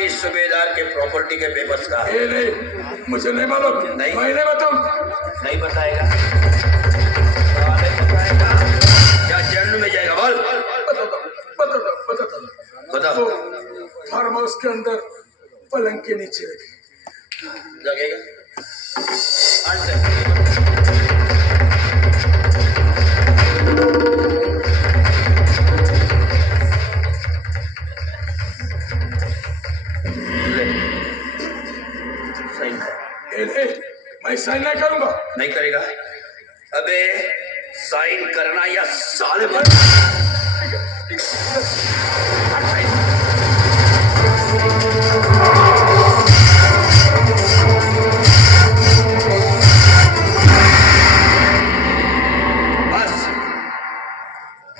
बदमाशी सूबेदार के प्रॉपर्टी के पेपर्स का। नहीं, मुझे नहीं मालूम। नहीं, मैं नहीं बताऊं। नहीं बताएगा, नहीं बताएगा, क्या जेल में जाएगा? बोल। बता। तो फार्म हाउस के अंदर पलंग के नीचे लगेगा। मैं साइन नहीं करूंगा। नहीं करेगा? अबे साइन करना या साले भर बस।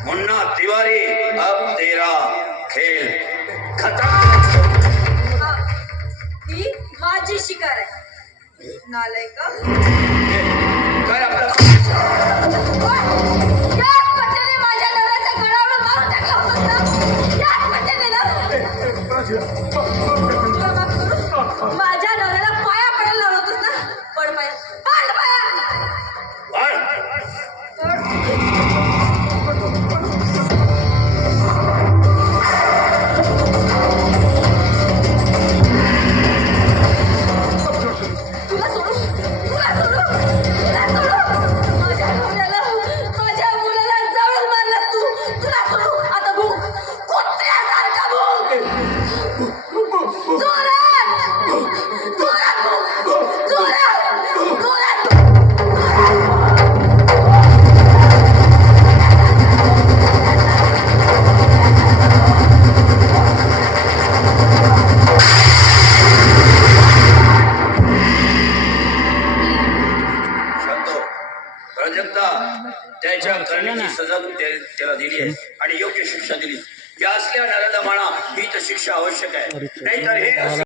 मुन्ना तिवारी, अब तेरा खेल खत्म। ही माझी शिकार आहे नालायक। काय आपला याच पट्ट्याने माझ्या नवऱ्याचा गळावर मारून टाकला होतास ना? याच पट्ट्याने ना? तुला माफ करू? माझ्या नवऱ्याला पाया पडायला लावलं होतंस ना? पड पाया, पड पाया, पड. तुला सोडू, तुला सोडू, तुला सोडू. माझ्या नवऱ्याला, माझ्या मुलाला जाळून मारलास तू. तुला सोडू. आता भूक, कुत्र्यासारखा भूक. जोरात, जोरात भूक, जोरात, जोरात. शांतो, प्राजक्ता, त्याच्या करण्याची सजा तू त्याला दिली आहे आणि योग्य शिक्षा दिली. या असल्या नराधमांना ही तर शिक्षा आवश्यक आहे, नाहीतर हे